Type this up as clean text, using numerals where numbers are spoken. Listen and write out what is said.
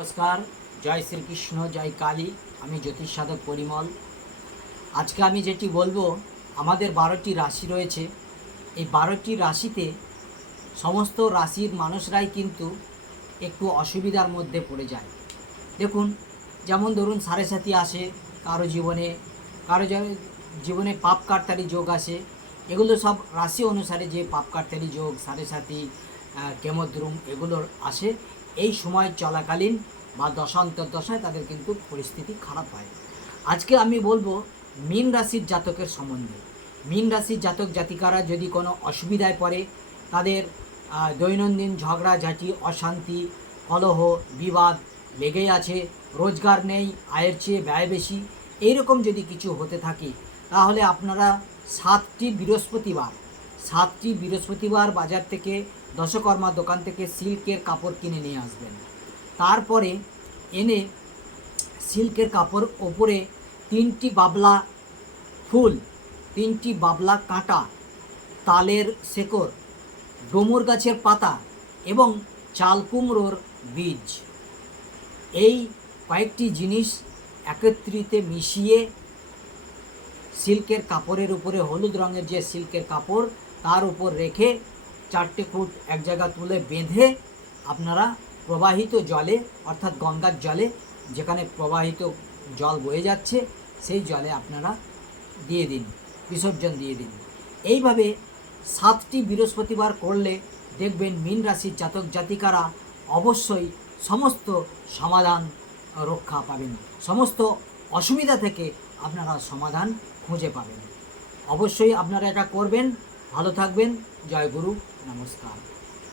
নমস্কার, জয় শ্রীকৃষ্ণ, জয় কালী। আমি জ্যোতিষ সাধক পরিমল। আজকে আমি যেটি বলবো, আমাদের 12টি রাশি রয়েছে। এই 12টি রাশিতে সমস্ত রাশির মানুষরাই কিন্তু একটু অসুবিধার মধ্যে পড়ে যায়। দেখুন, যেমন ধরুন সাড়ে সাথী আসে কারো জীবনে, কারো জীবনে পাপ কাটতালি যোগ আসে। এগুলো সব রাশি অনুসারে যে পাপ কাটতালি যোগ, সাড়ে সাথী, কেমদ্রুম এগুলোর আসে। এই সময় চলাকালীন বা দশায় তাদের কিন্তু পরিস্থিতি খারাপ হয়। আজকে আমি বলবো মীন রাশির জাতকের সম্বন্ধে। মীন রাশির জাতক জাতিকারা যদি কোনো অসুবিধায় পড়ে, তাদের দৈনন্দিন ঝগড়াঝাঁটি, অশান্তি, কলহ, বিবাদ লেগেই আছে, রোজগার নেই, আয়ের চেয়ে ব্যয় বেশি, এইরকম যদি কিছু হতে থাকে, তাহলে আপনারা 7টি বৃহস্পতিবার বাজার থেকে, দশকর্মা দোকান থেকে সিল্কের কাপড় কিনে নিয়ে আসবেন। তারপরে এনে সিল্কের কাপড় ওপরে 3টি বাবলা ফুল, 3টি বাবলা কাঁটা, তালের শেকড়, ডুমুর গাছের পাতা এবং চাল কুমড়োর বীজ, এই কয়েকটি জিনিস একত্রিতে মিশিয়ে সিল্কের কাপড়ের উপরে, হলুদ রঙের যে সিল্কের কাপড়, তার উপর রেখে 4টে ফুট এক জায়গা তুলে বেঁধে আপনারা প্রবাহিত জলে, অর্থাৎ গঙ্গার জলে, যেখানে প্রবাহিত জল বয়ে যাচ্ছে, সেই জলে আপনারা দিয়ে দিন, বিসর্জন দিয়ে দিন। এইভাবে 7টি বৃহস্পতিবার করলে দেখবেন মীন রাশির জাতক জাতিকারা অবশ্যই সমস্ত সমাধান রক্ষা পাবেন, সমস্ত অসুবিধা থেকে আপনারা সমাধান খুঁজে পাবেন। অবশ্যই আপনারা এটা করবেন। ভালো থাকবেন। জয় গুরু, নমস্কার।